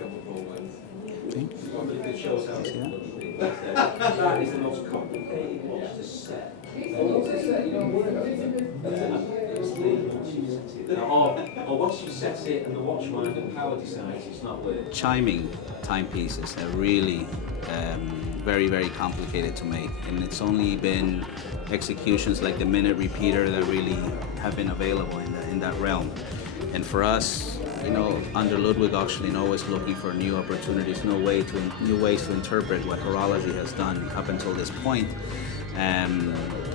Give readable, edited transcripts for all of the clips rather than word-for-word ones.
Okay. It shows how that is the most complicated watch to set. Or once you set it and the watchminder power decides it's not working. Chiming timepieces are really very, very complicated to make, and it's only been executions like the minute repeater that really have been available in that realm. And for us, under Ludwig actually always looking for new opportunities, new ways to interpret what horology has done up until this point.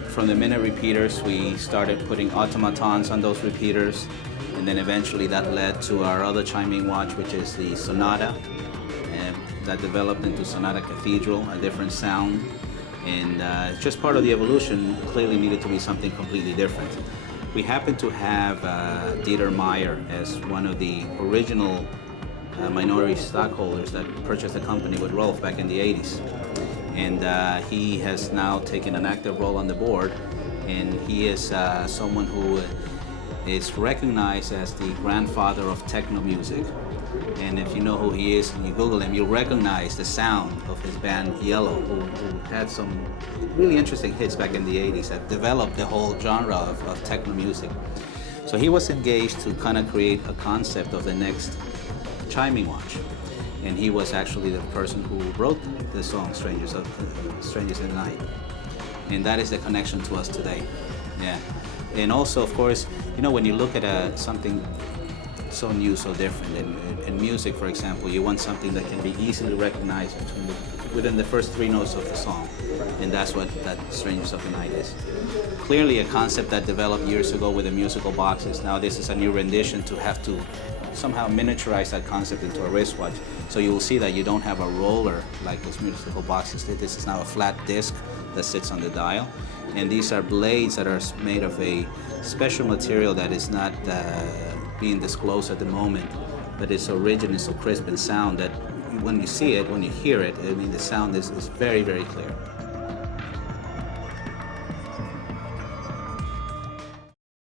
From the minute repeaters, we started putting automatons on those repeaters, and then eventually that led to our other chiming watch, which is the Sonata, that developed into Sonata Cathedral, a different sound. And it's just part of the evolution, clearly needed to be something completely different. We happen to have Dieter Meier as one of the original minority stockholders that purchased the company with Rolf back in the 80s. And he has now taken an active role on the board, and he is someone who is recognized as the grandfather of techno music. And if you know who he is and you Google him, you'll recognize the sound of his band Yello, who had some really interesting hits back in the 80s that developed the whole genre of techno music. So he was engaged to kind of create a concept of the next chiming watch. And he was actually the person who wrote the song Strangers in the Night. And that is the connection to us today. Yeah. And also, of course, when you look at something so new, so different, in music, for example, you want something that can be easily recognized within the first 3 notes of the song. And that's what that Strangers of the Night is. Clearly a concept that developed years ago with the musical boxes. Now this is a new rendition to have to somehow miniaturize that concept into a wristwatch. So you will see that you don't have a roller like those musical boxes did. This is now a flat disc that sits on the dial. And these are blades that are made of a special material that is not being disclosed at the moment, but it's so rigid and so crisp in sound that when you see it, when you hear it, the sound is very, very clear.